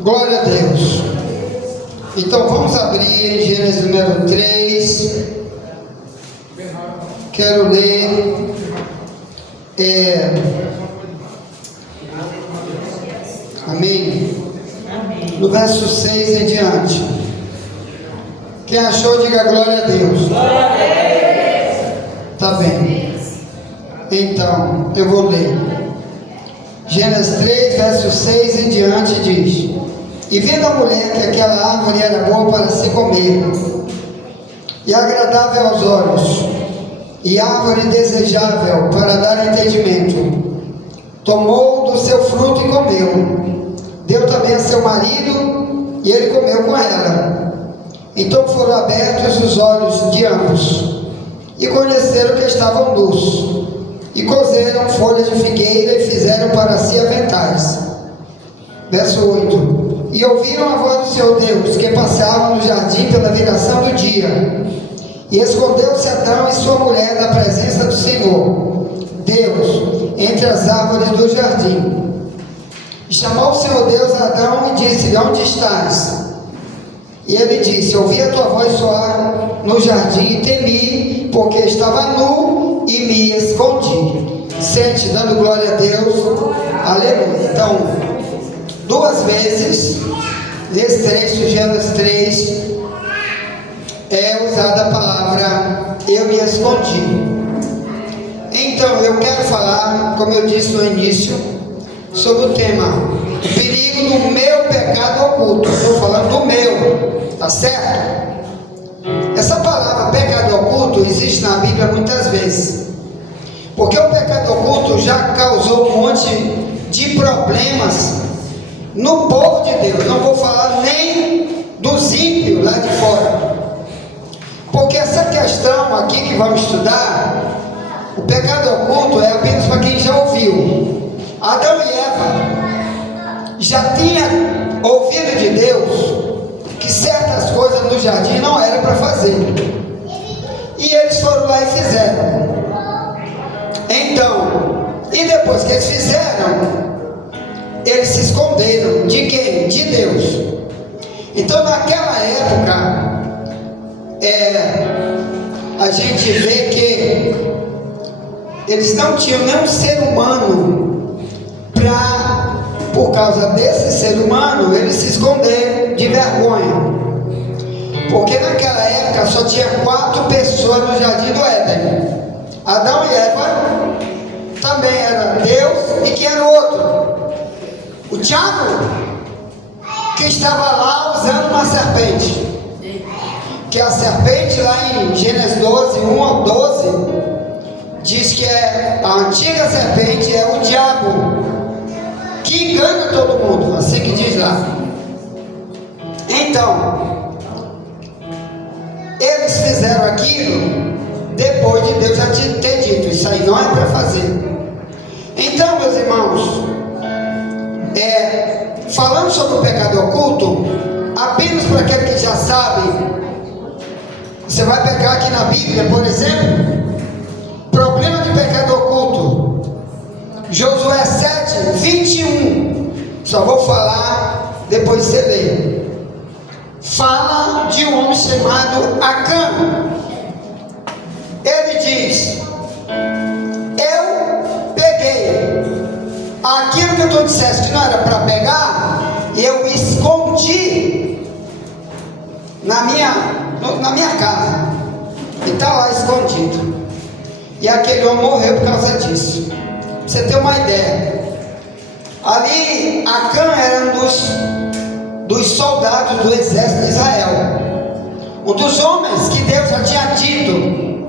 Glória a Deus. Então vamos abrir em Gênesis número 3. Quero ler Amém. No verso 6 em diante. Quem achou, diga glória a Deus. Glória a Deus. Tá bem. Então, eu vou ler. Gênesis 3, verso 6 em diante diz: E vendo a mulher que aquela árvore era boa para se comer, e agradável aos olhos, e árvore desejável para dar entendimento, tomou do seu fruto e comeu. Deu também a seu marido, e ele comeu com ela. Então foram abertos os olhos de ambos, e conheceram que estavam nus, e cozeram folhas de figueira e fizeram para si aventais. Verso 8: E ouviram a voz do Senhor Deus, que passeava no jardim pela viração do dia. E escondeu-se Adão e sua mulher da presença do Senhor Deus entre as árvores do jardim. E chamou o Senhor Deus a Adão e disse-lhe: Onde estás? E ele disse: Ouvi a tua voz soar no jardim e temi, porque estava nu e me escondi. Sente, dando glória a Deus. Aleluia. Então, duas vezes nesse trecho, Gênesis 3, é usada a palavra eu me escondi. Então eu quero falar, como eu disse no início, sobre o tema o perigo do meu pecado oculto. Estou falando do meu, tá certo? Essa palavra pecado oculto existe na Bíblia muitas vezes, porque o pecado oculto já causou um monte de problemas no povo de Deus. Não vou falar nem dos ímpios lá de fora, porque essa questão aqui que vamos estudar, o pecado oculto, é apenas para quem já ouviu. Adão e Eva já tinham ouvido de Deus que certas coisas no jardim não eram para fazer, e eles foram lá e fizeram. Então, e depois que eles fizeram, eles se esconderam de quem? De Deus. Então naquela época, a gente vê que eles não tinham nenhum ser humano por causa desse ser humano, eles se esconderam de vergonha, porque naquela época só tinha 4 pessoas no jardim do Éden: Adão e Eva, também era Deus, e que era o outro? O diabo, que estava lá usando uma serpente. Que a serpente, lá em Gênesis 12, 1 ao 12, diz que a antiga serpente é o diabo, que engana todo mundo, assim que diz lá. Então, eles fizeram aquilo depois de Deus já ter dito: isso aí não é para fazer. Então, meus irmãos, falando sobre o pecado oculto, apenas para aquele que já sabe, você vai pegar aqui na Bíblia, por exemplo, problema de pecado oculto, Josué 7, 21, só vou falar, depois você lê. Fala de um homem chamado Acã. Ele diz: eu peguei aquilo que tu disseste que não era para pegar, e eu escondi na minha casa, e está lá escondido. E aquele homem morreu por causa disso. Pra você ter uma ideia, ali Acã era um dos soldados do exército de Israel, um dos homens que Deus já tinha dito: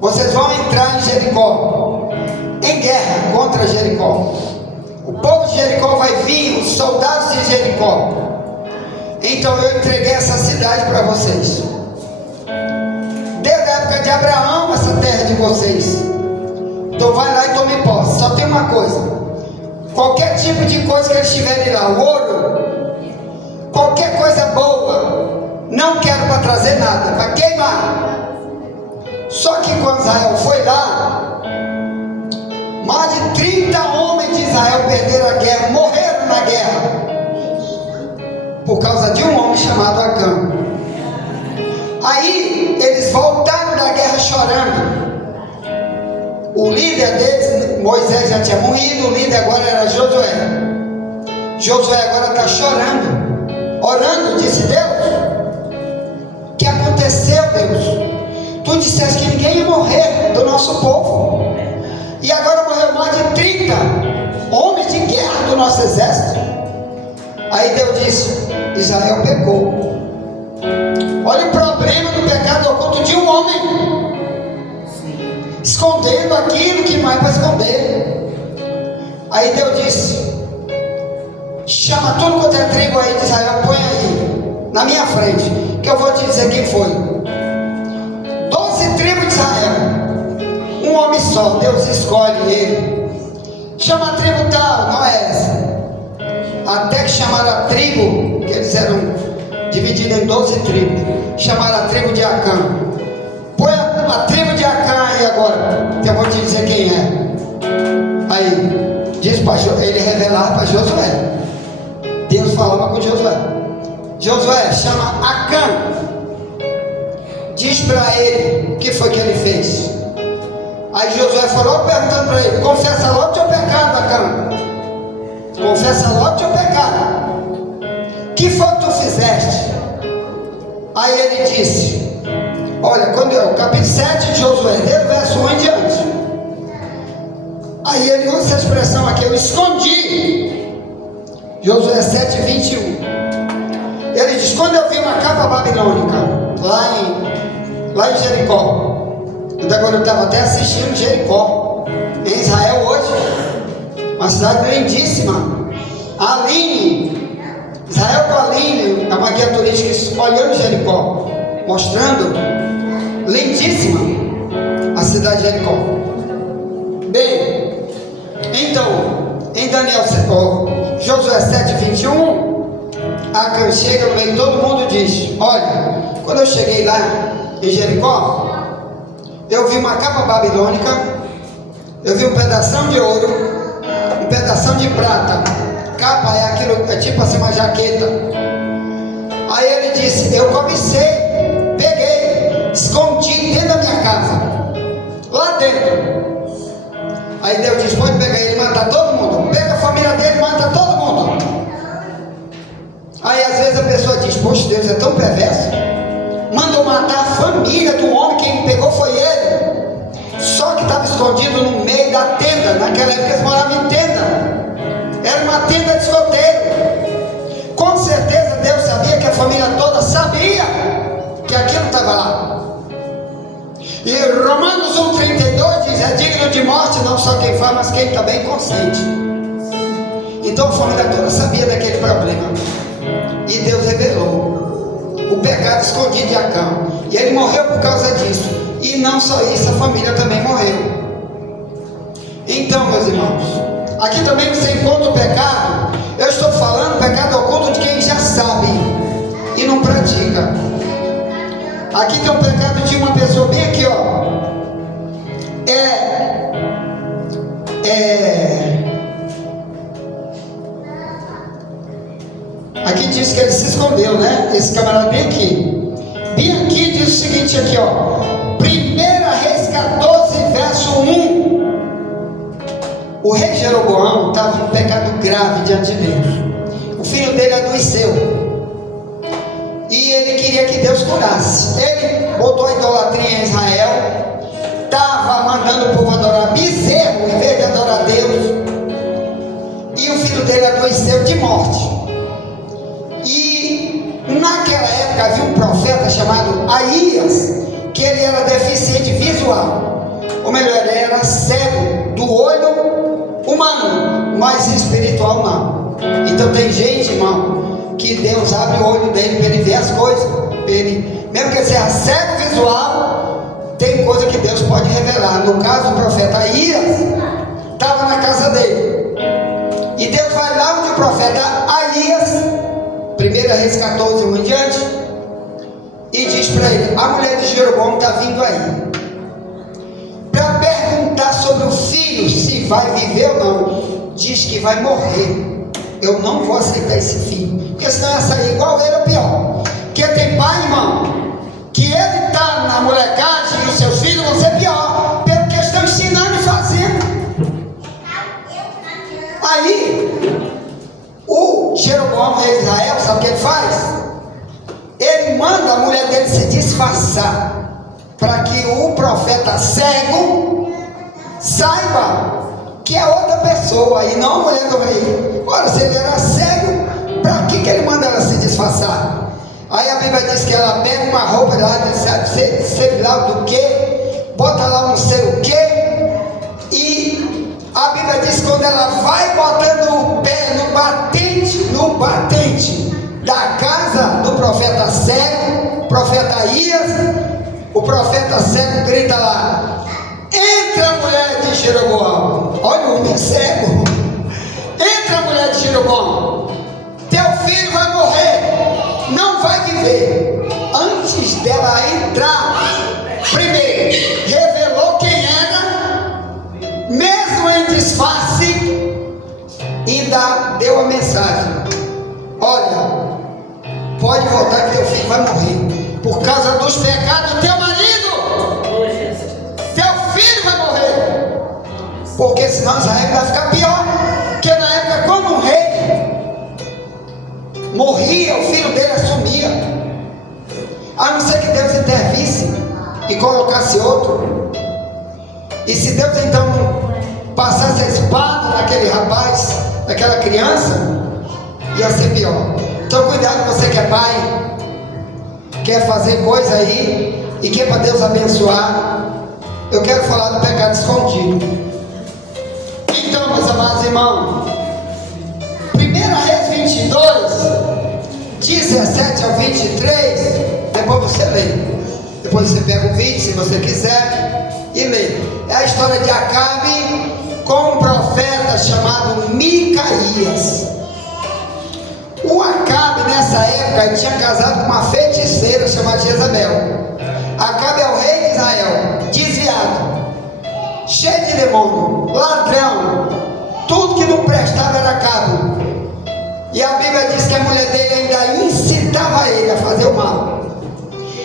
vocês vão entrar em Jericó, em guerra contra Jericó. O povo de Jericó vai vir, os soldados de Jericó. Então eu entreguei essa cidade para vocês. Desde a época de Abraão, essa terra é de vocês. Então vai lá e tome posse. Só tem uma coisa: qualquer tipo de coisa que eles tiverem lá, o ouro, qualquer coisa boa, não quero para trazer nada, para queimar. Só que quando Israel foi lá, mais de 30 homens de Israel perderam a guerra, morreram na guerra. Moisés já tinha morrido, o líder agora era Josué. Josué agora está chorando, orando, disse: Deus, o que aconteceu, Deus? Tu disseste que ninguém ia morrer do nosso povo, e agora morreu mais de 30 homens de guerra do nosso exército. Aí Deus disse: Israel pecou. Olha o problema do pecado oculto de um homem, escondendo aquilo que não é para esconder. Aí Deus disse: chama tudo quanto é tribo aí de Israel, põe aí na minha frente, que eu vou te dizer quem foi. 12 tribos de Israel, um homem só, Deus escolhe ele. Chama a tribo tal, não é essa. Até que chamaram a tribo, que eles eram divididos em 12 tribos, chamaram a tribo de Acã. Põe a tribo de Acã aí agora, que eu vou te dizer quem é. Aí, diz para ele revelar para Josué. Deus falava com Josué: Josué, chama Acã, diz para ele o que foi que ele fez. Aí Josué falou, perguntando para ele: confessa logo teu pecado, Acã, confessa logo teu pecado, que foi que tu fizeste? Aí ele disse: olha, quando o capítulo 7 de Josué, desde o verso 1 em diante, aí ele usa essa expressão aqui: eu escondi. Josué 7, 21. Ele diz: quando eu vi uma capa babilônica lá em Jericó, eu estava até assistindo Jericó, em Israel hoje, uma cidade lindíssima. Aline, Israel com Aline, é uma guia turística olhando Jericó, mostrando, lindíssima a cidade de Jericó. Bem, então, em Josué 7, 21, Acã chega no meio de todo mundo e diz: olha, quando eu cheguei lá em Jericó, eu vi uma capa babilônica, eu vi um pedação de ouro, um pedação de prata. Capa é aquilo, é tipo assim uma jaqueta. Aí ele disse: eu cobicei, peguei, escondi dentro da minha casa, lá dentro. Aí Deus diz: pode pegar ele e matar todo mundo, pega a família dele e mata todo mundo. Aí às vezes a pessoa diz: poxa, Deus é tão perverso, mandou matar a família do homem, quem pegou foi ele, só que estava escondido no meio da tenda. Naquela época eles moravam em tenda, era uma tenda de escoteiro. Com certeza Deus sabia que a família toda sabia que aquilo estava lá. E Romanos 1,32 diz: é digno de morte não só quem faz, mas quem também consente. Então a família toda sabia daquele problema, e Deus revelou o pecado escondido de Acã, e ele morreu por causa disso. E não só isso, a família também morreu. Então, meus irmãos, aqui também você encontra o pecado. Eu estou falando pecado oculto de quem já sabe e não pratica. Aqui tem o pecado de uma pessoa bem aqui, ó. Aqui diz que ele se escondeu, né? Esse camarada bem aqui. Bem aqui diz o seguinte aqui, ó. 1 Reis 14, verso 1. O rei Jeroboão estava em um pecado grave diante de Deus. O filho dele adoeceu, e ele queria que Deus curasse. Ele botou a idolatria em Israel, estava mandando o povo adorar bezerro em vez de adorar a Deus, e o filho dele adoeceu de morte. E naquela época havia um profeta chamado Aías, que ele era deficiente visual, ou melhor, ele era cego do olho humano, mas espiritual não. Então tem gente, irmão, que Deus abre o olho dele para ele ver as coisas. Mesmo que ele seja cego visual, tem coisa que Deus pode revelar. No caso do profeta Aías, estava na casa dele, e Deus vai lá onde o profeta Aías, 1 Reis 14, 1 em diante, e diz para ele: a mulher de Jeroboão está vindo aí para perguntar sobre o filho, se vai viver ou não. Diz que vai morrer. Eu não vou aceitar esse filho, porque senão ia sair igual ele ou pior. Porque tem pai, irmão, que ele está na molecagem e os seus filhos vão ser pior, pelo que estão ensinando e fazendo. Jeroboão, rei de Israel, sabe o que ele faz? Ele manda a mulher dele se disfarçar, para que o profeta cego saiba que é outra pessoa e não a mulher do rei. Ora, se ele era cego, para que ele manda ela se disfarçar? Aí a Bíblia diz que ela pega uma roupa lá, sei lá do que, bota lá não sei o que, e a Bíblia diz que quando ela vai botando o pé no batente da casa do profeta cego, profeta Ias, o profeta cego grita lá: entra, mulher de Jeroboão. Olha o homem cego. Entra, mulher de Jeroboão, teu filho vai morrer, não vai viver. Antes dela entrar, primeiro revelou quem era, mesmo em disfarce, e deu a mensagem: olha, pode voltar que teu filho vai morrer por causa dos pecados do teu marido. Teu filho vai morrer, porque senão Israel vai ficar pior. Porque na época, quando um rei morria, o filho dele assumia, a não ser que Deus intervisse e colocasse outro. E se Deus então passasse a espada naquele rapaz, naquela criança, ia ser pior. Então cuidado, você que é pai, quer fazer coisa aí e quer para Deus abençoar. Eu quero falar do pecado escondido. Então, meus amados irmãos, 1 Reis 22, 17 ao 23, depois você lê. Depois você pega o vídeo, se você quiser, e lê. É a história de Acabe com um profeta chamado Micaías. O Acabe, nessa época, tinha casado com uma feiticeira chamada Jezabel. Acabe é o rei de Israel, desviado, cheio de demônio, ladrão, tudo que não prestava era Acabe. E a Bíblia diz que a mulher dele ainda incitava ele a fazer o mal.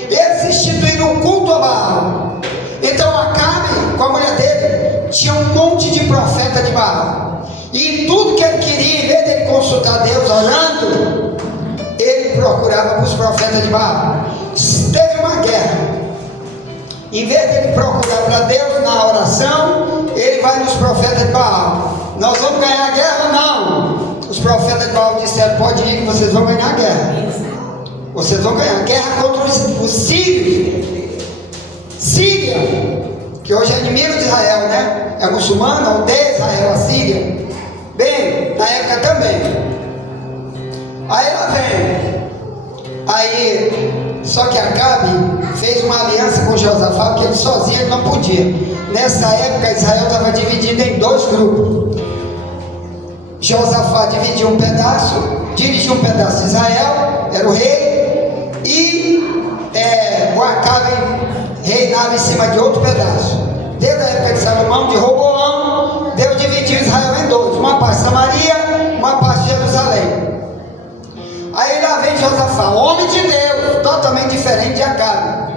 Eles instituíram um culto a Baal. Então Acabe, com a mulher dele, tinha um monte de profeta de Baal. E tudo que ele queria, em vez de ele consultar Deus orando, ele procurava para os profetas de Baal. Teve uma guerra. Em vez de ele procurar para Deus na oração, ele vai nos profetas de Baal. Nós vamos ganhar a guerra ou não? Os profetas de Baal disseram: pode ir que vocês vão ganhar a guerra. Vocês vão ganhar a guerra contra os sírios. Síria, que hoje é inimigo de Israel, né? É muçulmana, odeia Israel, a Síria. Bem, na época também. Aí ela vem. Aí, só que Acabe fez uma aliança com Josafá, porque ele sozinho ele não podia. Nessa época Israel estava dividido em dois grupos. Josafá dividiu um pedaço, dirigiu um pedaço de Israel, era o rei, e o Acabe reinava em cima de outro pedaço. Desde a época de Salomão, de Roboão, Deus dividiu Israel em dois, uma parte de Samaria, uma parte de Jerusalém. Aí lá vem Josafá, homem de Deus, totalmente diferente de Acabe.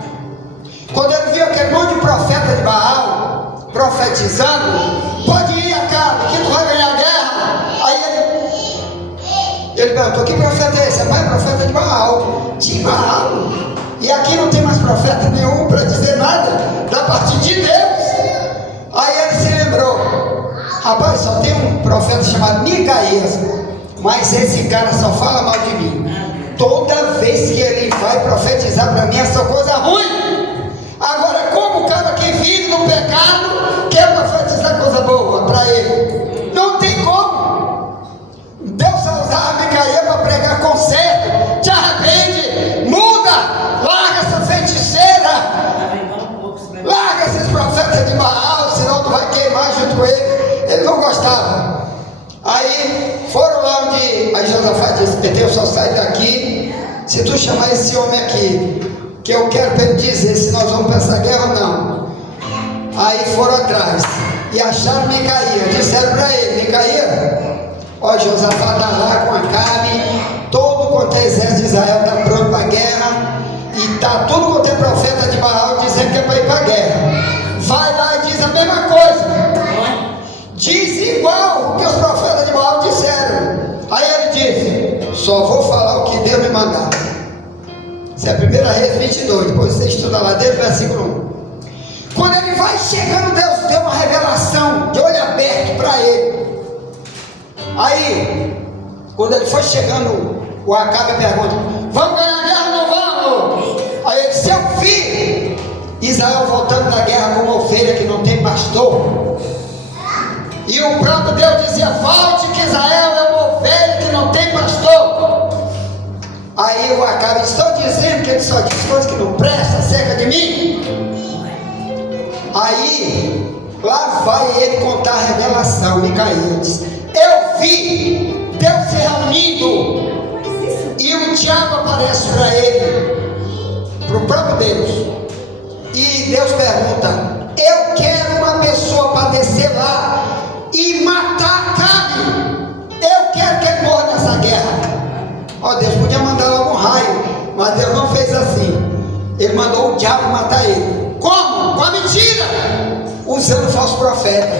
Quando ele viu aquele monte de profeta de Baal profetizando: pode ir, Acabe, que tu vai ganhar a guerra. Aí ele perguntou: que profeta é esse? É profeta de Baal. De Baal? E aqui não tem mais profeta nenhum para dizer nada da parte de Deus. Aí ele se lembrou: rapaz, só tem um profeta chamado Micaías, mas esse cara só fala mal de mim. Toda vez que ele vai profetizar para mim é só coisa ruim. Agora, como o cara que vive no pecado quer profetizar coisa boa para ele? Não tem como. Deus vai usar a Micaías para pregar conserto. Te arrepende, muda, larga essa feiticeira, larga esses profetas de Baal, senão tu vai queimar junto com ele. Ele não gostava. Aí foram lá onde a Josafá disse: Deus, só sai daqui se tu chamar esse homem aqui, que eu quero para ele dizer se nós vamos para essa guerra ou não. Aí foram atrás e acharam Micaías, disseram para ele: Micaías, ó, Josafá está lá com Acabe, todo quanto é exército de Israel está pronto para a guerra, e está tudo quanto é profeta de Baal dizendo que é para ir para a guerra. Vai lá e diz a mesma coisa, diz igual que os profetas de Baal disseram. Aí ele disse: só vou falar o que Deus me mandar. Isso é 1 Reis 22, depois você estuda lá dentro, versículo 1. Quando ele vai chegando, Deus deu uma revelação de olho aberto para ele. Aí, quando ele foi chegando, o Acabe pergunta: vamos ganhar a guerra ou não vamos? Aí ele disse: eu vi Israel voltando da guerra como uma ovelha que não tem pastor. E o próprio Deus dizia: volte, que Israel é uma ovelha que não tem pastor. Aí o Acabe disse: estou dizendo que ele só diz coisas que não prestam acerca de mim. Aí, lá vai ele contar a revelação. Micaías: eu vi Deus se reunindo, e o diabo aparece para ele, para o próprio Deus. E Deus pergunta: eu quero uma pessoa para descer lá e matar Acabe. Eu quero que ele morra nessa guerra. Ó, Deus podia mandar logo um raio, mas Deus não fez assim. Ele mandou o diabo matar ele. Como? Com a mentira, usando falso profeta.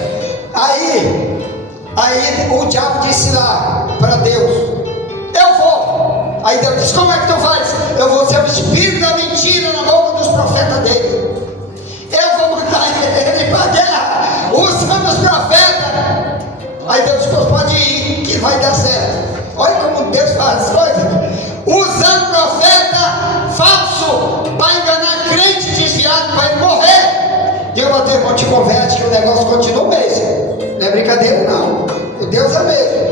Aí o diabo disse lá para Deus: eu vou. Aí Deus disse: como é que tu faz? Eu vou ser o espírito da mentira na boca dos profetas dele. Eu vou mandar ele para a guerra usando os profetas. Aí Deus disse: pode ir, que vai dar certo. Olha como Deus faz as coisas, usando profeta falso para enganar crente desviado para ele morrer. Diga para teu irmão: te converte, que o negócio continua o mesmo. Não é brincadeira não, o Deus é mesmo.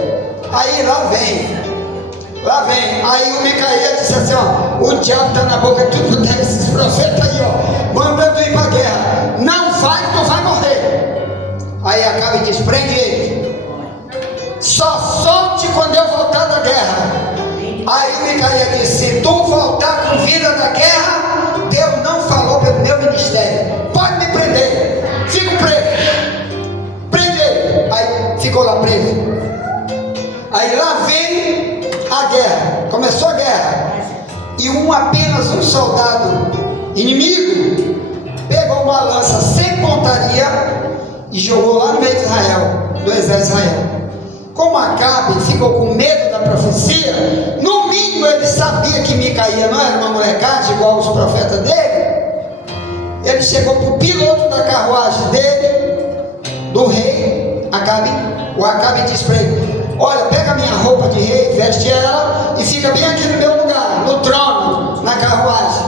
Aí lá vem. Aí o Micaías disse assim: ó, o diabo está na boca de tudo desses profetas aí, ó, mandando ir para a guerra. Não vai, tu vai morrer. Aí Acabe e diz: prende ele, só solte quando eu voltar da guerra. Aí o Micaías disse: se tu voltar com vida da guerra, Deus não falou pelo meu ministério, pode me prender, fico preso. Prende ele. Aí ficou lá preso. Aí lá vem a guerra, começou a guerra, e apenas um soldado inimigo pegou uma lança sem pontaria e jogou lá no meio de Israel, do exército de Israel. Como Acabe ficou com medo da profecia, no mínimo ele sabia que Micaías não era uma molecagem igual os profetas dele. Ele chegou para o piloto da carruagem dele, do rei Acabe. O Acabe disse para ele: olha, pega a minha roupa de rei, veste ela e fica bem aqui no meu lugar, no trono, na carruagem.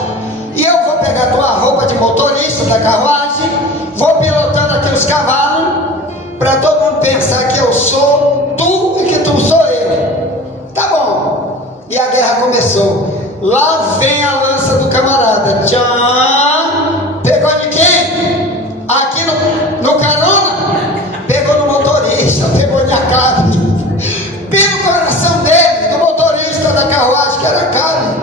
E eu vou pegar a tua roupa de motorista da carruagem, vou pilotando aqui os cavalos, para todo mundo pensar que eu sou tu e que tu sou eu. Tá bom. E a guerra começou. Lá vem a lança do camarada. Tchan! Pegou de quem? Aqui no carona? Pegou no motorista, pegou de Acabe. Pelo coração dele, do motorista da carruagem, que era Acabe.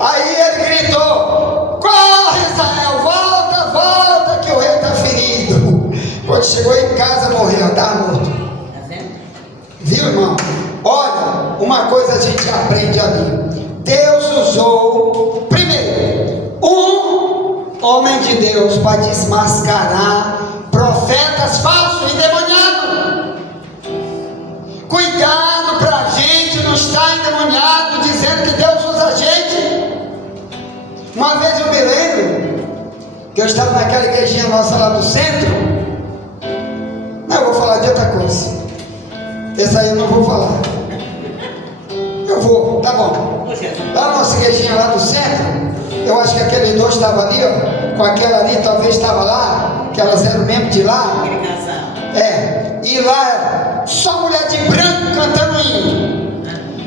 Aí ele gritou: corre, Israel, volta, que o rei está ferido. Quando chegou em casa, morreu, estava morto. Viu, irmão? Olha, uma coisa a gente aprende ali. Deus usou, primeiro, um homem de Deus para desmascarar profetas falsos e endemoniados. Cuidado para a gente não estar endemoniado dizendo que Deus usa a gente. Uma vez eu me lembro que eu estava naquela igrejinha nossa lá do centro. Não, eu vou falar de outra coisa. Essa aí eu não vou falar. Eu vou, tá bom. Lá na nossa igrejinha lá do centro, eu acho que aquele dois estava ali, ó, com aquela ali, talvez estava lá, que elas eram mesmo de lá. E lá, só mulher de branco cantando hino.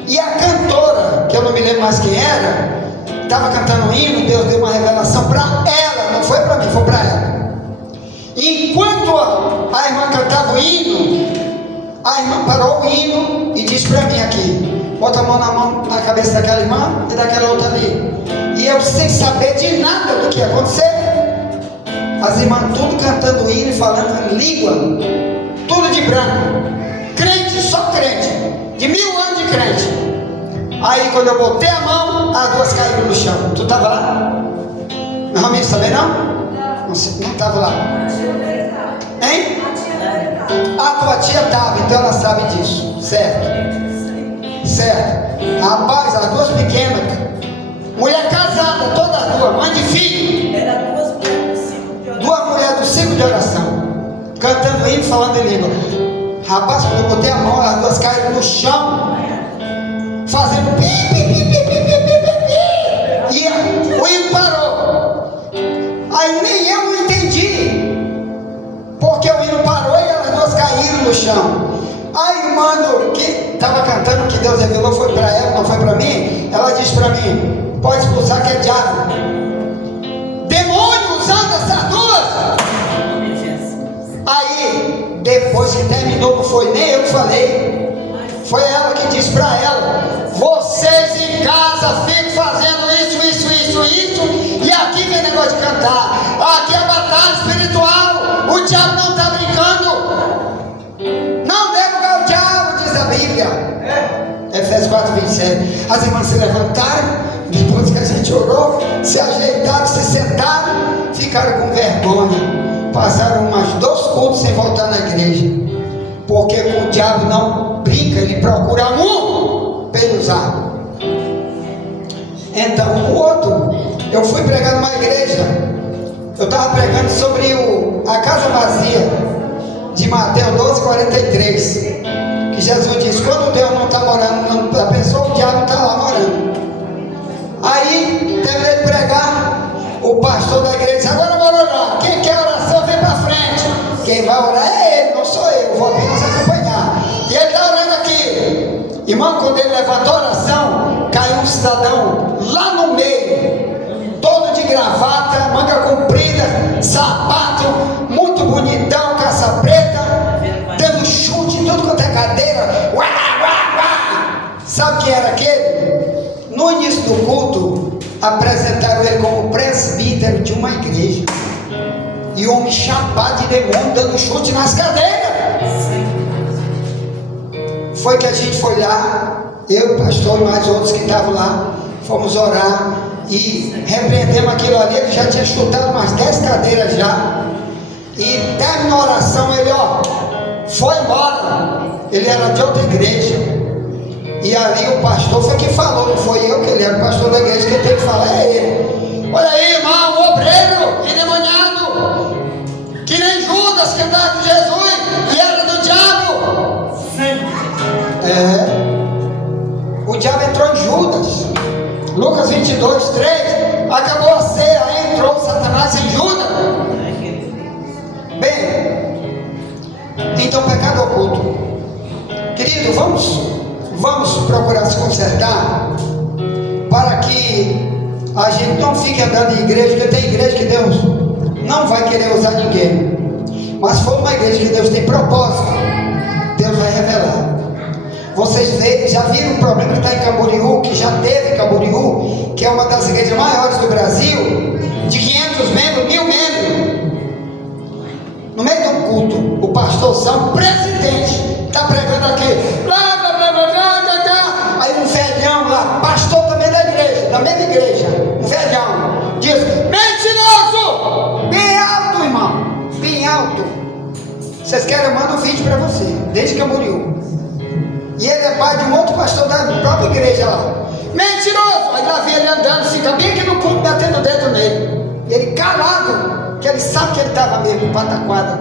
E a cantora, que eu não me lembro mais quem era, estava cantando hino. Deus deu uma revelação para ela, não foi para mim, foi para ela. Enquanto a irmã cantava o hino, a irmã parou o hino e disse para mim aqui: bota a mão na cabeça daquela irmã e daquela outra ali. E eu, sem saber de nada do que ia acontecer, as irmãs tudo cantando hino e falando em língua, tudo de branco, crente, só crente, de 1000 anos de crente. Aí quando eu botei a mão, as duas caíram no chão. Tu estava lá? Meu amigo, também não? Não estava lá. Hein? A tua tia estava, então ela sabe disso, certo? Certo. Rapaz, as duas pequenas, mulher casada, todas as duas, mãe de filho. Era duas mulheres do ciclo de oração. Duas mulheres do ciclo de oração, cantando hino, falando em língua. Rapaz, quando eu botei a mão, as duas caíram no chão, fazendo pi, pi, pi, pi, pi, pi, pi, pi, pi. E o hino parou. Aí nem eu não entendi, porque o hino parou e elas duas caíram no chão. Aí o mano que estava cantando, que Deus revelou, foi para ela, não foi para mim. Ela disse para mim: pode expulsar, que é diabo. Demônio usando essas duas. Aí, depois que terminou, não foi nem eu que falei, foi ela que disse para ela: vocês em casa ficam fazendo isso, e aqui vem negócio de cantar. Aqui é batalha espiritual, o diabo não está brincando. Não dê lugar ao diabo, diz a Bíblia. Efésios 4:27. As irmãs se levantaram, depois que a gente orou, se ajeitaram, se sentaram, ficaram com vergonha. Passaram umas 2 cultos sem voltar na igreja, porque com o diabo não brinca, ele procura um para ele usar. Então o outro, eu fui pregar numa igreja, eu estava pregando sobre a casa vazia de Mateus 12:43, que Jesus diz: quando Deus não está morando na pessoa, o diabo está lá morando. Aí terminei de pregar, o pastor da igreja disse: agora vou orar, quem quer oração vem para frente. Quem vai orar é ele, não sou eu, vou apenas acompanhar. E ele está orando aqui. Irmão, quando ele levantou a oração, caiu um cidadão lá no meio, todo de gravata, manga comprida, sapato, muito bonitão, calça preta, dando chute em tudo quanto é cadeira. Uá, uá, uá. Sabe quem era aquele? No início do culto, apresentaram ele como presbítero de uma igreja. E o homem chapado de demônio, dando chute nas cadeiras. Foi que a gente foi lá, eu, o pastor e mais outros que estavam lá, fomos orar e repreendemos aquilo ali. Ele já tinha chutado umas 10 cadeiras já. E terminou a oração, ele foi embora. Ele era de outra igreja. E ali o pastor foi que falou, não foi eu, que ele era o pastor da igreja, que tem que falar é ele. Olha aí, irmão, o obreiro endemoniado, que nem Judas, que andava com Jesus e era do diabo. O diabo entrou em Judas. Lucas 22:3. Acabou a ceia, entrou Satanás em Judas. Bem, então pecado oculto. Querido, vamos procurar se consertar, para que a gente não fique andando em igreja, porque tem igreja que Deus não vai querer usar ninguém. Mas se for uma igreja que Deus tem propósito, Deus vai revelar. Vocês já viram o problema que está em Camboriú, que já teve em Camboriú, que é uma das igrejas maiores do Brasil, de 500 membros, 1000 membros. No meio de um culto, o pastorzão, presidente, está pregando aqui, blá, blá, blá, blá, blá, blá, blá. Aí um velhão lá, pastor também da igreja, da mesma igreja, um velhão, diz: mentiroso! Bem alto, irmão, bem alto. Vocês querem, eu mando um vídeo para você, desde Camboriú. E ele é pai de um outro pastor da própria igreja lá. Mentiroso! Aí lá vem ele andando, fica bem aqui no culto, batendo o dedo nele. E ele calado, que ele sabe que ele estava mesmo pataquada.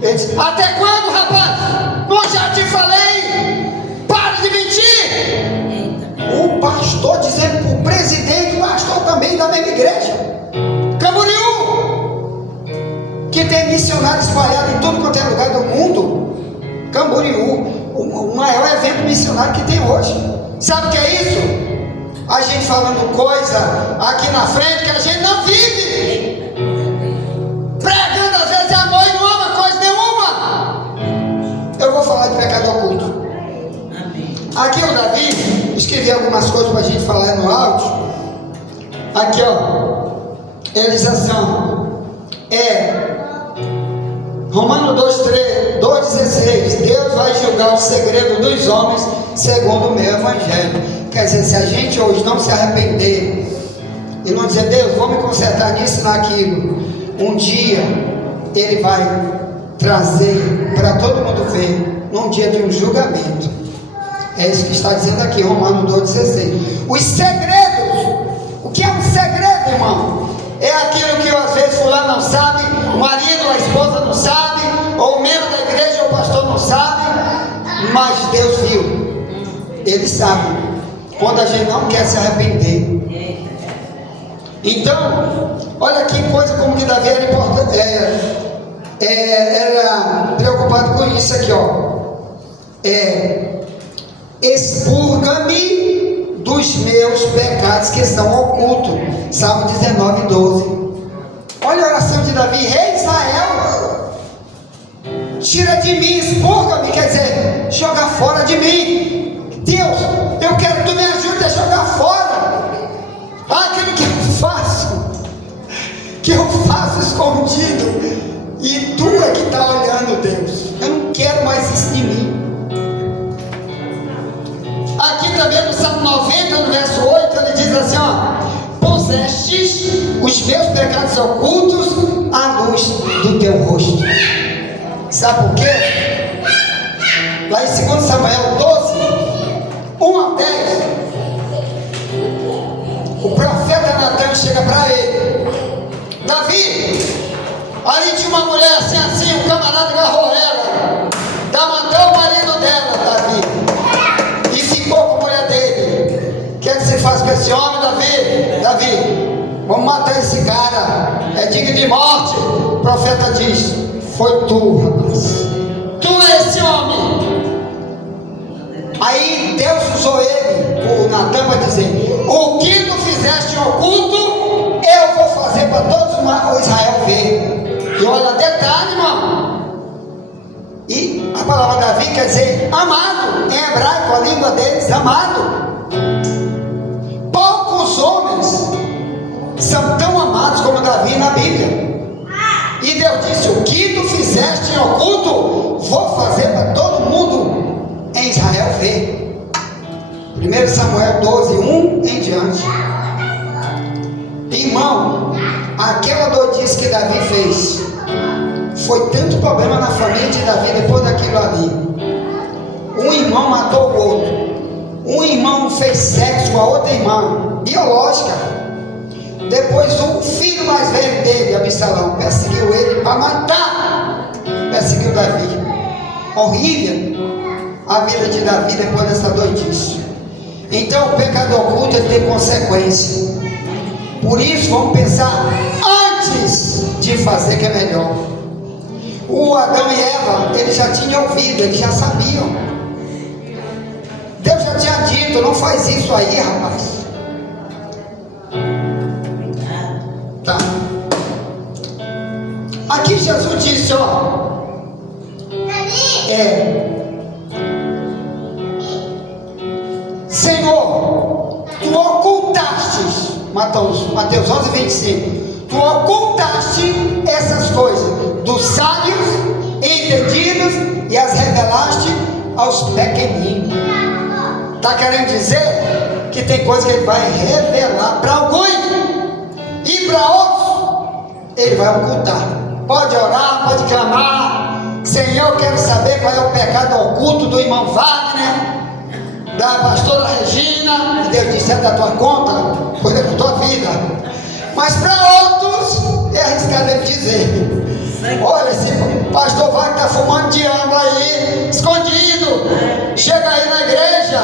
Ele diz: até quando, rapaz? Não já te falei? Para de mentir! O pastor dizendo para o presidente, o pastor também da mesma igreja, Camboriú, que tem missionários espalhados em tudo quanto é lugar do mundo. Camboriú, o maior evento missionário que tem hoje. Sabe o que é isso? A gente falando coisa aqui na frente que a gente não vive, pregando às vezes amor e não ama coisa nenhuma. Eu vou falar de pecado oculto. Aqui o Davi escreveu algumas coisas para a gente falar no áudio. Aqui ele diz assim, Romanos 2,16: Deus vai julgar o segredo dos homens segundo o meu evangelho. Quer dizer, se a gente hoje não se arrepender e não dizer: Deus, vou me consertar nisso e naquilo, um dia Ele vai trazer para todo mundo ver, num dia de um julgamento. É isso que está dizendo aqui, Romanos 2,16. Os segredos. O que é um segredo, irmão? É aquilo que às vezes fulano não sabe, o marido, a esposa não sabe, ou o membro da igreja, ou o pastor não sabe, mas Deus viu. Ele sabe. Quando a gente não quer se arrepender. Então, olha que coisa como que Davi era importante, era preocupado com isso aqui, ó. Expurga-me dos meus pecados que estão ocultos. Salmo 19:12. Olha a oração de Davi, rei Israel, tira de mim, expurga-me, quer dizer, joga fora de mim. Deus, eu quero que tu me ajude a jogar fora aquilo que eu faço escondido, e tu é que está olhando, Deus. Eu não quero mais isso em mim. Aqui também no Salmo 90, no verso 8, ele diz assim, ó: pusestes os meus pecados ocultos à luz do teu rosto. Sabe por quê? Lá em 2 Samuel 12, 1-10, o profeta Natan chega para ele: Davi, ali tinha uma mulher assim, um camarada agarrou ela, matou o marido dela, Davi, e ficou com a mulher dele. O que é que você faz com esse homem, Davi? Davi, vamos matar esse cara, é digno de morte. O profeta diz: foi tu, rapaz, tu é esse homem. Aí Deus usou ele, o Natan, para dizer: o que tu fizeste em oculto, eu vou fazer para todos o Israel ver. E olha, detalhe, irmão. E a palavra Davi quer dizer amado, em hebraico, a língua deles, amado. Poucos homens são tão amados como Davi na Bíblia. E Deus disse: o que tu fizeste em oculto, vou fazer para todo mundo em Israel ver. 1 Samuel 12, 1 em diante. Irmão, aquela doidice que Davi fez, foi tanto problema na família de Davi depois daquilo ali. Um irmão matou o outro, um irmão fez sexo com a outra irmã, biológica. Depois o filho mais velho dele, Absalão, perseguiu ele para matar, perseguiu Davi. Horrível a vida de Davi depois dessa doidice. Então o pecado oculto tem consequência. Por isso vamos pensar antes de fazer, que é melhor. O Adão e Eva, eles já tinham ouvido, eles já sabiam. Deus já tinha dito: não faz isso aí, rapaz. Tá. Aqui Jesus disse, ó, Senhor, tu ocultastes, Mateus 11:25, tu ocultaste essas coisas dos sábios e entendidos e as revelaste aos pequeninos. Está querendo dizer que tem coisa que ele vai revelar para alguns e para outros ele vai ocultar. Pode orar, pode clamar: Senhor, eu quero saber qual é o pecado oculto do irmão Wagner, da pastora Regina. E Deus disse: é da tua conta, cuida da tua vida. Mas para outros é arriscado ele dizer: olha, esse pastor Wagner está fumando diabo aí, escondido, chega aí na igreja,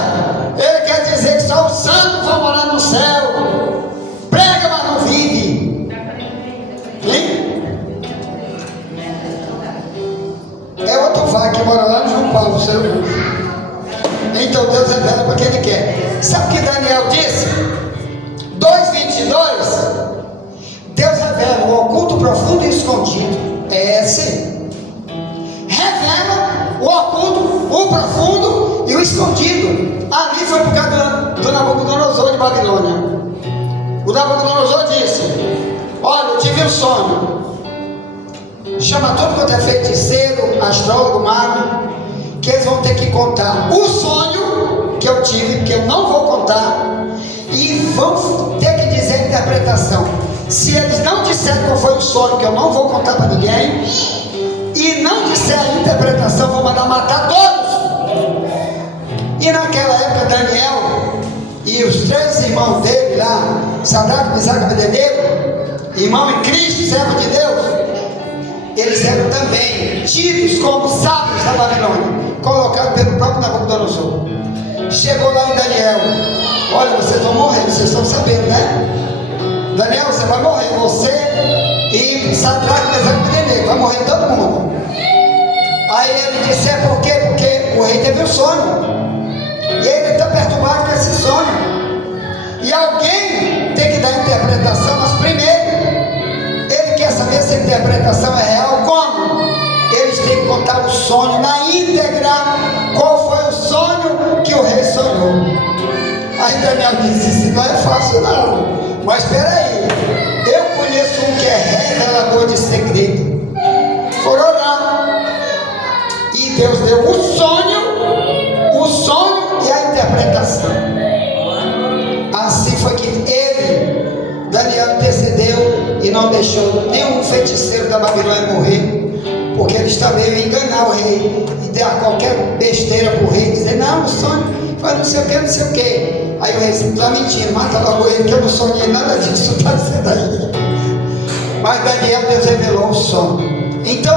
ele quer dizer que só os santos vão morar no céu, prega, mas não vive. Hein? É outro Wagner que mora lá no João Paulo, seu. Então Deus revela para quem ele quer. Sabe o que Daniel disse? 2:22. Deus revela o oculto, profundo e escondido. É sim. Revela o oculto, o profundo e o escondido. Ali foi por causa do Nabucodonosor de Babilônia. O Nabucodonosor disse: olha, eu tive um sonho. Chama tudo quanto é feiticeiro, astrólogo, mago, que eles vão ter que contar o sonho que eu tive, que eu não vou contar, e vão ter que dizer a interpretação. Se eles não disserem qual foi o sonho, que eu não vou contar para ninguém, e não disser a interpretação, vou mandar matar todos. E naquela época Daniel e os 3 irmãos dele lá, Sadraque, Mesaque e Abednego, irmão em Cristo, servo de Deus, eles eram também tidos como sábios da Babilônia, colocados pelo próprio Nabucodonosor. Chegou lá em Daniel: olha, vocês vão morrer, vocês estão sabendo, né? Daniel, você vai morrer, você e Sadraque, Mesaque e Abednego, vai morrer todo mundo. Aí ele disse: é por quê? Porque o rei teve um sonho, e ele está perturbado com esse sonho, e alguém tem que dar interpretação. Mas primeiro ele quer saber se a interpretação é real. Como? Eles têm que contar o sonho na íntegra. Qual foi o sonho que o rei sonhou? Aí Daniel disse: isso não é fácil não, mas espera aí, eu conheço um que é revelador de segredo. Foram orar, e Deus deu o sonho e a interpretação. Assim foi que ele, Daniel, intercedeu e não deixou nenhum feiticeiro da Babilônia morrer, porque eles também iam enganar o rei e dar qualquer besteira para o rei, dizer: não, o sonho foi não sei o que, não sei o que. Aí o rei disse: está mentindo, mata logo ele, que eu não sonhei nada disso, está dizendo aí. Mas Daniel, Deus revelou o sonho. Então,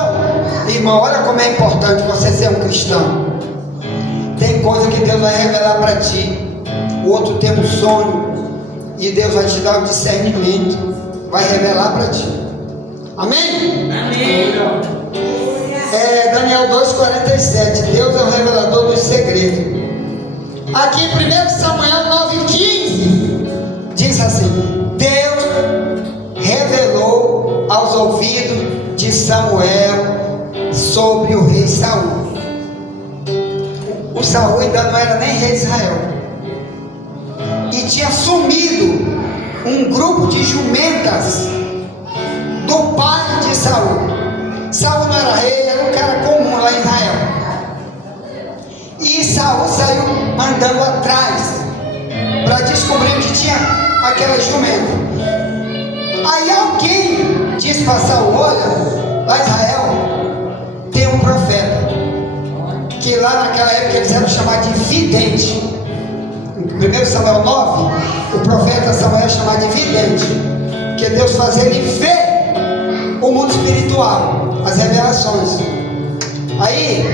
irmão, olha como é importante você ser um cristão. Tem coisa que Deus vai revelar para ti, o outro tem um sonho, e Deus vai te dar o discernimento, vai revelar para ti. Amém? Amém. Daniel 2,47. Deus é o revelador dos segredos. Aqui em 1 Samuel 9,15 diz assim: Deus revelou aos ouvidos de Samuel sobre o rei Saul. O Saul ainda não era nem rei de Israel, e tinha sumido um grupo de jumentas do pai de Saul. Saul não era rei, era um cara comum lá em Israel. E Saul saiu andando atrás para descobrir onde tinha aquela jumenta. Aí alguém disse para Saul: olha, lá em Israel tem um profeta, que lá naquela época eles eram chamados de vidente. Em 1 Samuel 9, o profeta Samuel é chamado de vidente, que Deus fazia ele ver o mundo espiritual, as revelações. Aí,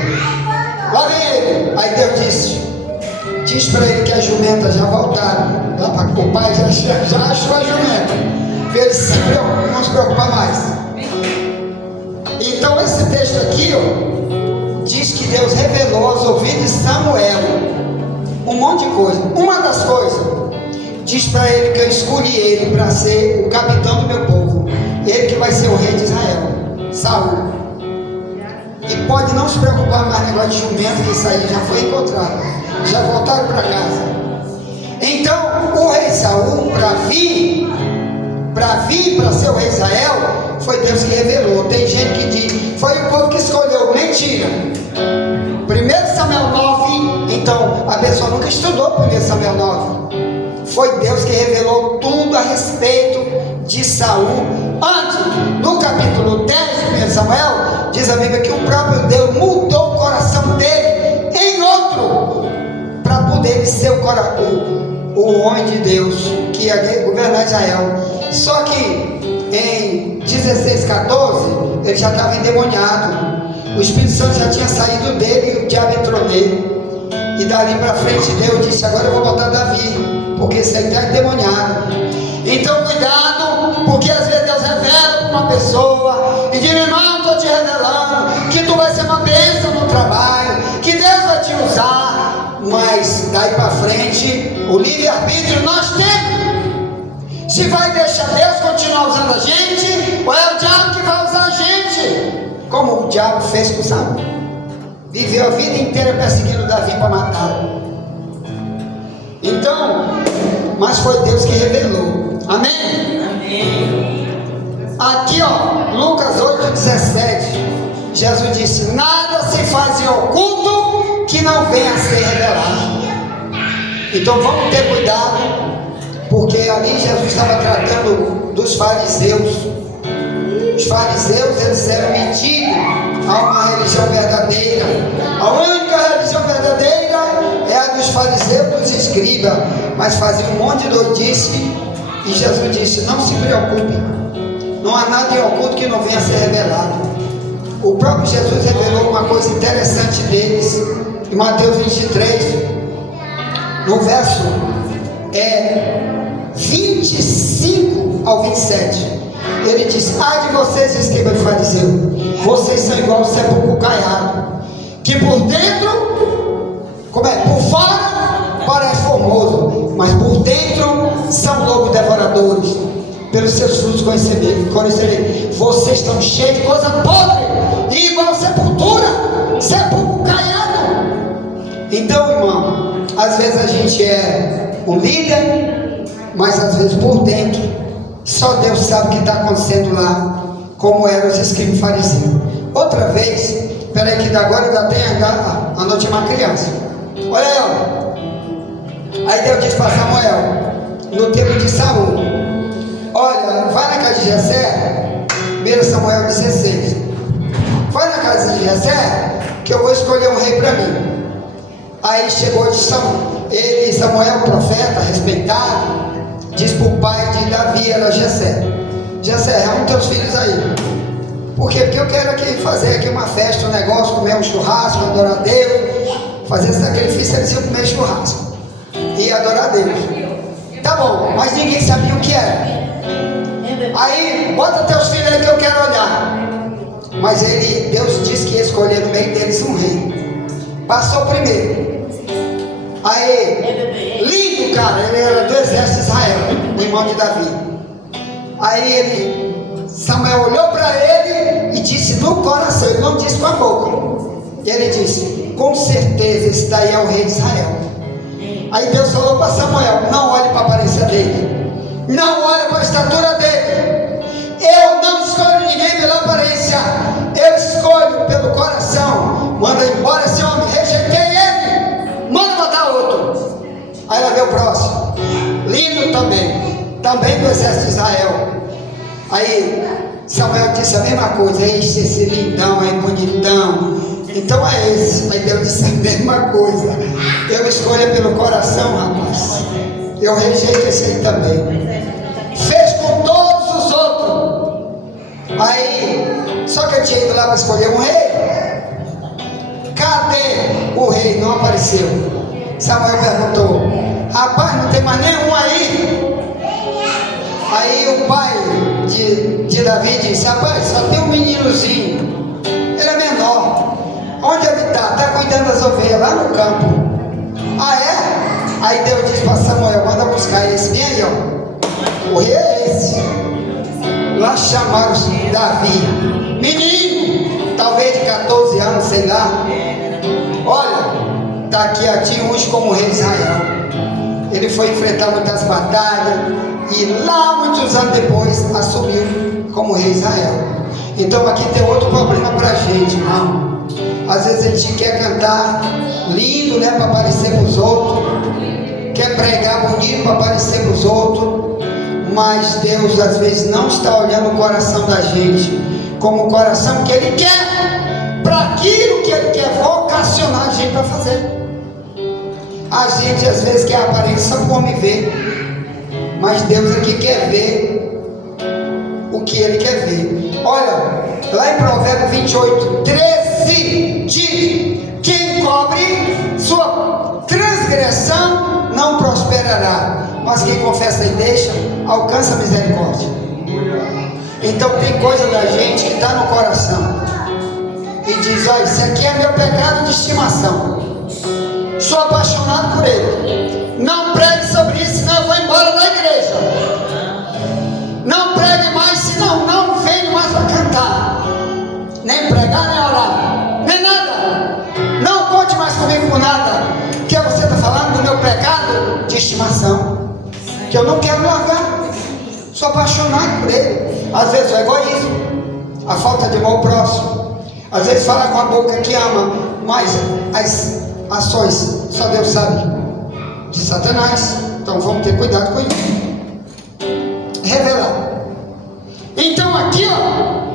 lá vem ele. Aí Deus diz para ele que as jumentas já voltaram. O pai já achou a jumenta, para ele não se preocupar mais. Então esse texto aqui, diz que Deus revelou aos ouvidos de Samuel um monte de coisa. Uma das coisas, diz para ele que eu escolhi ele para ser o capitão do meu povo, ele que vai ser o rei de Israel, Saul. E pode não se preocupar mais com negócio de jumento, que isso aí já foi encontrado, já voltaram para casa. Então o rei Saul, para vir para ser o rei de Israel, foi Deus que revelou. Tem gente que diz: foi o povo que escolheu. Mentira. 1 Samuel 9, então a pessoa nunca estudou 1 Samuel 9. Foi Deus que revelou tudo a respeito de Saul. Antes, no capítulo 10 de 1 Samuel, diz a Bíblia que o próprio Deus mudou o coração dele em outro, para poder ser o homem de Deus que ia governar Israel. Só que em 16:14 ele já estava endemoniado. O Espírito Santo já tinha saído dele e o diabo entrou nele. E dali para frente Deus disse: agora eu vou botar Davi, porque esse aí está endemoniado. Então cuidado, porque às vezes Deus revela para uma pessoa e diz: meu irmão, estou te revelando que tu vai ser uma bênção no trabalho, que Deus vai te usar. Mas daí para frente, o livre-arbítrio nós temos. Se vai deixar Deus continuar usando a gente, ou é o diabo que vai usar a gente, como o diabo fez com Saul. Viveu a vida inteira perseguindo Davi para matá-lo. Então, mas foi Deus que revelou. Amém? Amém. Aqui, Lucas 8,17, Jesus disse: nada se faz em oculto que não venha a ser revelado. Então vamos ter cuidado, porque ali Jesus estava tratando dos fariseus. Os fariseus, eles eram metidos a uma religião verdadeira. A única religião verdadeira é é a dos fariseus, dos escribas, mas fazia um monte de doidice. E Jesus disse: não se preocupe, não há nada em oculto que não venha a ser revelado. O próprio Jesus revelou uma coisa interessante deles em Mateus 23, no verso 25 ao 27. Ele diz: ai de vocês, escribas e fariseus, vocês são igual ao sepulcro caiado, que por dentro, por fora parece formoso, mas por dentro são lobos devoradores. Pelos seus frutos conhecerei. Vocês estão cheios de coisa podre, igual sepultura, sepulcro caiado. Então, irmão, às vezes a gente é um líder, mas às vezes por dentro só Deus sabe o que está acontecendo lá, como eram os escribas e fariseus. Outra vez, espera aí que agora ainda tem a noite de uma criança. Olha aí, ó. Aí Deus disse para Samuel, no tempo de Saul: olha, vai na casa de Jessé, 1 Samuel 16. Vai na casa de Jessé, que eu vou escolher um rei para mim. Aí chegou de Samuel, profeta, respeitado, diz para o pai de Davi, era Jessé: Jessé, reúne teus filhos aí. Por quê? Porque eu quero aqui fazer aqui uma festa, um negócio, comer um churrasco, adorar a Deus, fazer sacrifício. Eles iam comer churrasco e adorar a Deus. Tá bom, mas ninguém sabia o que era. Aí, bota teus filhos aí que eu quero olhar. Mas Deus disse que ia escolher no meio deles um rei. Passou primeiro. Aí, lindo cara, ele era do exército de Israel, o irmão de Davi. Aí Samuel olhou para ele e disse no coração, ele não disse com a boca. Ele disse: com certeza esse daí é o rei de Israel. Aí Deus falou para Samuel: não olhe para a aparência dele, não olhe para a estatura dele. Eu não escolho ninguém pela aparência, eu escolho pelo coração. Manda embora esse homem, rejeitei ele, manda matar outro. Aí lá veio o próximo, lindo também do exército de Israel. Aí Samuel disse a mesma coisa: eixe, esse lindão aí, bonitão. Então é esse. Aí Deus disse a mesma coisa: eu escolho pelo coração, rapaz. Eu rejeito esse aí também. Fez com todos os outros. Aí, só que eu tinha ido lá para escolher um rei. Cadê o rei? Não apareceu. Samuel perguntou: rapaz, não tem mais nenhum aí? Aí o pai de Davi disse: rapaz, só tem um meninozinho, ele é menor. Onde ele está? Está cuidando das ovelhas lá no campo. Ah, é? Aí Deus disse para Samuel: manda buscar esse. Vem aí, ó. O rei é esse. Lá chamaram Davi, menino, talvez de 14 anos, sei lá. Olha, está aqui a ti, unge como rei de Israel. Ele foi enfrentar muitas batalhas e lá, muitos anos depois, assumiu como rei de Israel. Então aqui tem outro problema para a gente, irmão. Às vezes a gente quer cantar lindo, né, para aparecer para os outros, quer pregar bonito para aparecer para os outros, mas Deus às vezes não está olhando o coração da gente como o coração que Ele quer, para aquilo que Ele quer vocacionar a gente para fazer. A gente às vezes quer a aparência para o homem ver, mas Deus aqui quer ver o que Ele quer ver. Olha, lá em Provérbios 28, 13 diz: quem cobre sua transgressão não prosperará, mas quem confessa e deixa alcança a misericórdia. Então tem coisa da gente que está no coração e diz: olha, isso aqui é meu pecado de estimação, sou apaixonado por ele. Não pregue sobre isso, senão eu vou embora da igreja. Não pregue mais, senão não venho mais para cantar, nem pregar, nem orar, nem nada. Não conte mais comigo por nada, que você está falando do meu pecado de estimação, que eu não quero largar. Sou apaixonado por ele. Às vezes o egoísmo, a falta de amor ao próximo, às vezes fala com a boca que ama, mas as ações só Deus sabe, de Satanás. Então vamos ter cuidado com isso. Revelar. Então aqui, ó,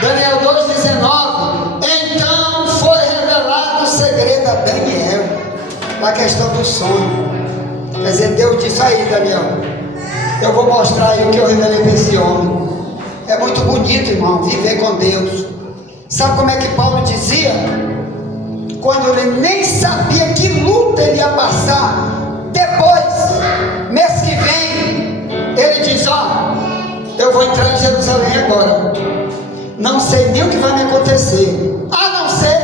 Daniel 2,19. Então foi revelado o segredo na questão do sonho. Quer dizer, Deus disse aí, Daniel, eu vou mostrar aí o que eu revelei para esse homem. É muito bonito, irmão, viver com Deus. Sabe como é que Paulo dizia? Quando ele nem sabia que luta ele ia passar, depois, mês que vem, ele diz, ó, eu vou entrar em Jerusalém agora. Não sei nem o que vai me acontecer, a não ser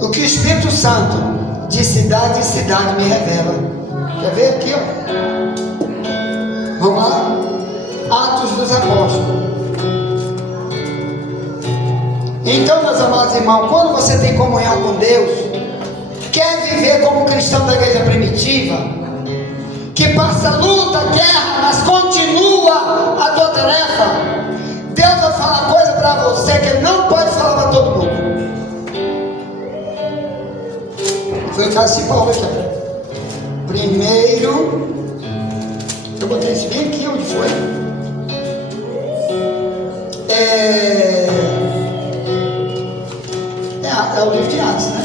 o que o Espírito Santo de cidade em cidade me revela. Quer ver aqui, ó? Vamos lá? Atos dos Apóstolos. Então, meus amados irmãos, quando você tem comunhão com Deus, quer viver como cristão da igreja primitiva, que passa luta, guerra, mas continua a tua tarefa, Deus vai falar coisa para você que Ele não pode falar para todo mundo. Foi o caso de Paulo aqui. Primeiro, eu botei isso bem aqui, onde foi? É o livro de Atos, né?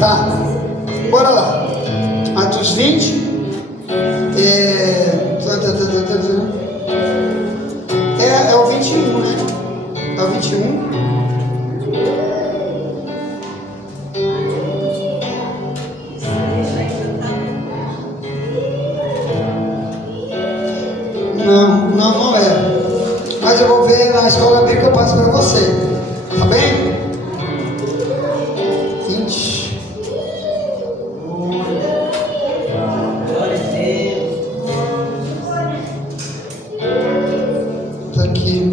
Tá, bora lá. Atos 20. É o 21, né? É o 21. Não é. Mas eu vou ver na escola bíblica, eu passo para você. Tá bem? 20. Glória a Deus. Tá aqui.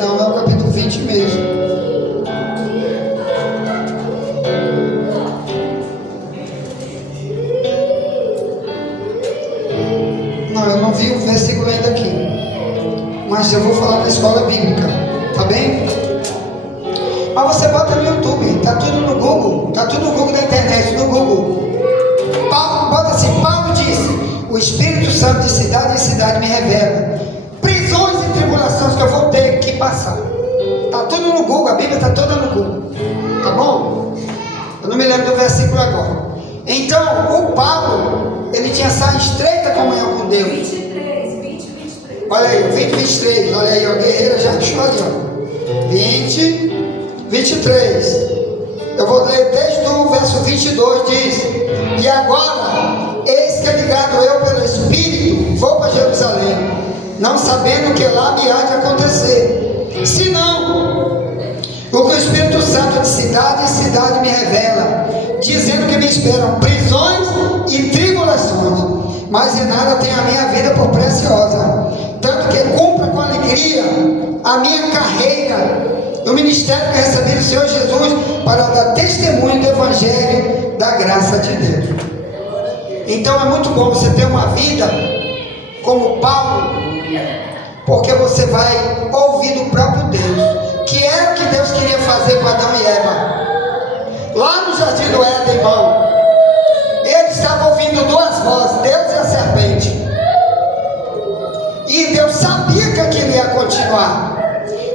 Não, é o capítulo 20 mesmo. Não, eu não vi o versículo ainda aqui. Mas eu vou falar na escola bíblica, tá bem? Mas você bota no YouTube, tá tudo no Google, tá tudo no Google da internet, no Google. Paulo, bota assim, Paulo disse, o Espírito Santo de cidade em cidade me revela prisões e tribulações que eu vou ter que passar. Tá tudo no Google, a Bíblia tá toda no Google, tá bom? Eu não me lembro do versículo agora. Então, o Paulo, ele tinha essa estreita comunhão com Deus. 23. Olha aí, 20, 23, olha aí, ó, guerreira já achou ali, ó. 20, 23. Eu vou ler desde o verso 22, diz: e agora, eis que ligado eu pelo Espírito, vou para Jerusalém, não sabendo o que lá me há de acontecer, senão o que o Espírito Santo de cidade em cidade me revela, dizendo que me esperam prisões e tribulações, mas em nada tenho a minha vida por preciosa, tanto que cumpra com alegria a minha carreira, o ministério que recebi do Senhor Jesus, para dar testemunho do Evangelho da graça de Deus. Então é muito bom você ter uma vida como Paulo, porque você vai ouvir do próprio Deus, que era o que Deus queria fazer com Adão e Eva. Lá no jardim do Éden, irmão, eles estavam ouvindo duas vozes, Deus e a serpente. E Deus sabia que aquilo ia continuar,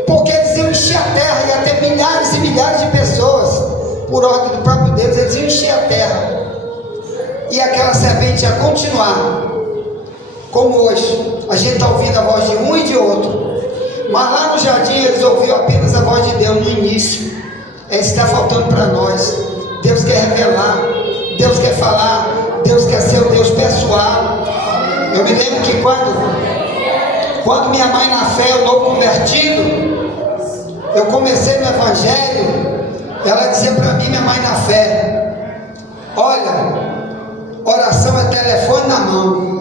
porque eles iam encher a terra, ia ter milhares e milhares de pessoas, por ordem do próprio Deus, eles iam encher a terra, e aquela serpente ia continuar, como hoje, a gente está ouvindo a voz de um e de outro, mas lá no jardim eles ouviram apenas a voz de Deus no início. Isso está faltando para nós. Deus quer revelar, Deus quer falar, Deus quer ser o Deus pessoal. Eu me lembro que quando minha mãe na fé, eu novo convertido, eu comecei no Evangelho, ela dizia para mim, minha mãe na fé: olha, oração é telefone na mão.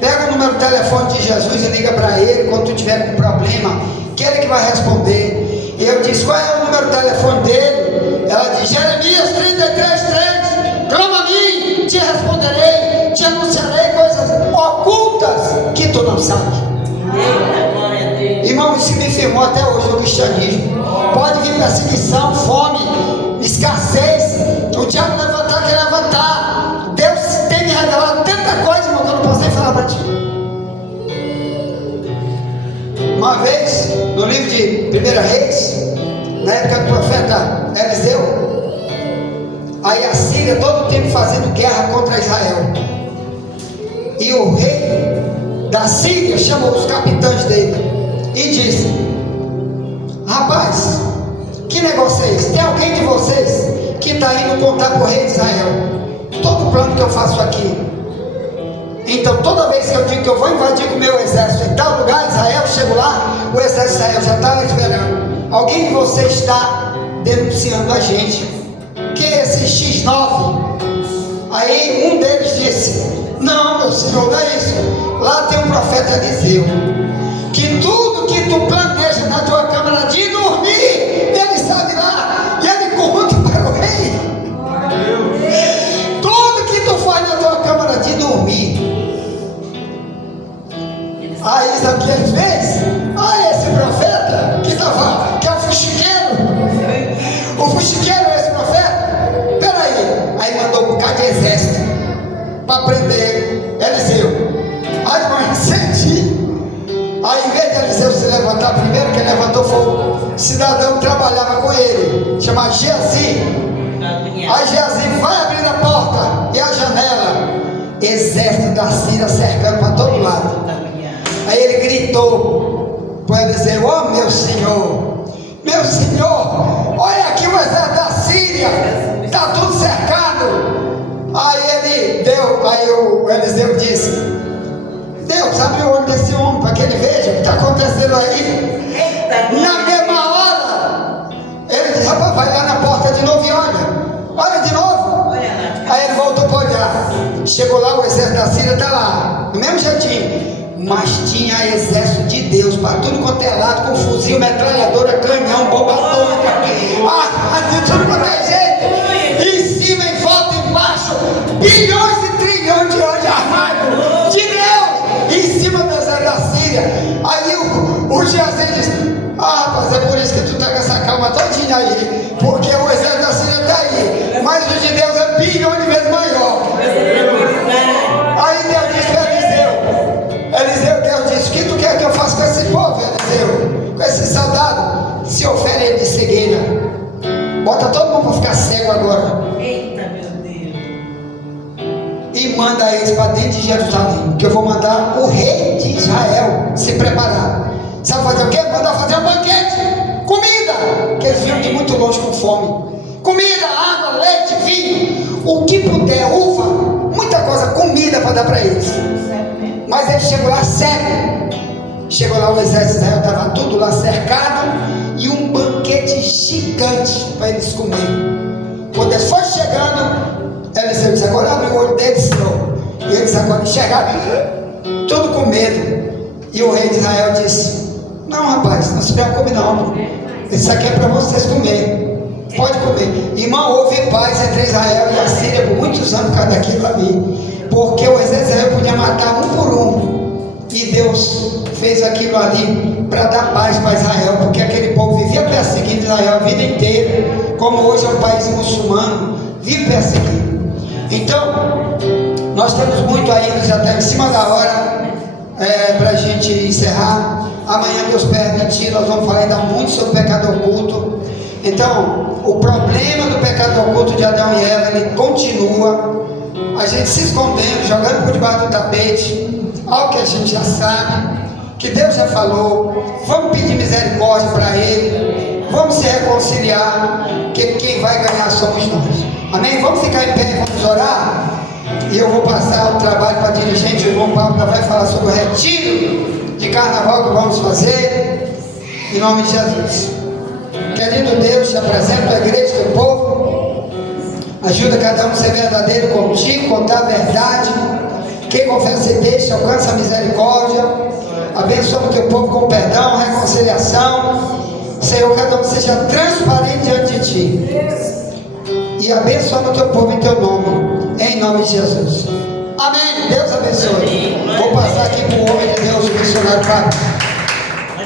Pega o número do telefone de Jesus e liga para ele quando tu tiver com problema, que ele que vai responder. E eu disse: qual é o número do telefone dele? Ela disse: Jeremias 33:3, clama a mim, te responderei, te anunciarei coisas ocultas que tu não sabes. Irmão, isso me firmou até hoje no cristianismo. Pode vir perseguição, fome, escassez, o diabo levantar, quer levantar. Deus tem me revelado tanta coisa, irmão, que eu não posso nem falar para ti. Uma vez, no livro de 1 Reis, na época do profeta Eliseu, Aí a Síria todo o tempo fazendo guerra contra Israel. E o rei da Síria chamou os capitães dele e disse: rapaz, que negócio é esse? Tem alguém de vocês que está indo contar para o rei de Israel todo o plano que eu faço aqui? Então toda vez que eu digo que eu vou invadir com o meu exército em tal lugar, Israel, chego lá, o exército de Israel já está lá esperando. Alguém de vocês está denunciando a gente, que é esse X9? Aí um deles disse: não, meu senhor, não é isso. Lá tem um profeta Eliseu, que tudo que tu planeja na tua câmara de dormir, ele sabe lá, e ele conta para o rei. Tudo que tu faz na tua câmara de dormir. Aí sabe o que ele fez? Esse profeta que é o fuxiqueiro. O fuxiqueiro é esse profeta? Peraí. Aí mandou um bocado de exército para prender Eliseu. Aí mas senti. Aí em vez de Eliseu se levantar primeiro, quem levantou foi o cidadão que trabalhava com ele, chamado Geazi. Aí Geazi vai abrir a porta e a janela, exército da Síria cercando para todo lado. Aí ele gritou para Eliseu: oh meu senhor, olha aqui o exército da Síria, está tudo cercado. Aí o Eliseu disse: Deus, abre o olho desse homem para que ele veja o que está acontecendo aí. Na mesma hora, ele disse: rapaz, vai lá na porta de novo e olha de novo. Aí ele voltou para olhar, chegou lá, o exército da Síria está lá, do mesmo jeitinho. Mas tinha exército de Deus para tudo quanto é lado, com fuzil, metralhadora, canhão, bomba atômica, de tudo quanto é jeito, em cima, em volta, embaixo, bilhões e trilhões de anjos armados de Deus em cima do exército da Síria. Aí o Geazi disse: rapaz, é por isso que tu está com essa calma todinha aí, porque o exército da Síria está aí, mas o de Deus é bilhões de vezes maior. Aí Deus disse para Eliseu, Deus disse: o que tu quer que eu faça com esse povo, Eliseu? Com esse soldado? Se ofere ele de cegueira, bota todo mundo para ficar cego agora. Eita, meu Deus. E manda eles para dentro de Jerusalém, que eu vou mandar o rei de Israel se preparar. Sabe fazer o quê? Mandar fazer um banquete, comida, que eles vinham de muito longe com fome. Comida, água, leite, vinho, o que puder, uva, muita coisa, comida para dar para eles. Mas ele chegou lá cego. Chegou lá, o exército de Israel estava tudo lá cercado, e um banquete gigante para eles comerem. Quando eles foram chegando, Eliseu disse: agora abre o olho deles, Senhor. E eles agora enxergaram tudo com medo. E o rei de Israel disse: não, rapaz, não se preocupe não, isso aqui é para vocês comerem, pode comer. Irmão, houve paz entre Israel e a Síria por muitos anos por causa daquilo ali, porque o exército de Israel podia matar um por um, e Deus fez aquilo ali para dar paz para Israel, porque aquele povo vivia perseguindo Israel a vida inteira, como hoje é um país muçulmano, vive perseguindo. Então nós temos muito ainda, já está em cima da hora, para a gente encerrar. Amanhã, Deus permitir, nós vamos falar ainda muito sobre o pecado oculto. Então, o problema do pecado oculto de Adão e Eva, ele continua. A gente se escondendo, jogando por debaixo do tapete, algo que a gente já sabe, que Deus já falou. Vamos pedir misericórdia para Ele, vamos se reconciliar, que quem vai ganhar somos nós. Amém? Vamos ficar em pé e vamos orar. E eu vou passar o trabalho para a dirigente, o irmão Pablo vai falar sobre o retiro de carnaval que vamos fazer, em nome de Jesus. Querido Deus, te apresento a igreja, teu povo. Ajuda cada um a ser verdadeiro contigo, contar a verdade. Quem confessa e deixa, alcança a misericórdia. Abençoa o teu povo com perdão, reconciliação. Senhor, cada um seja transparente diante de ti. E abençoa o teu povo em teu nome, em nome de Jesus. Amém. Deus abençoe. Vou passar aqui para o homem de Deus, o missionário Fábio.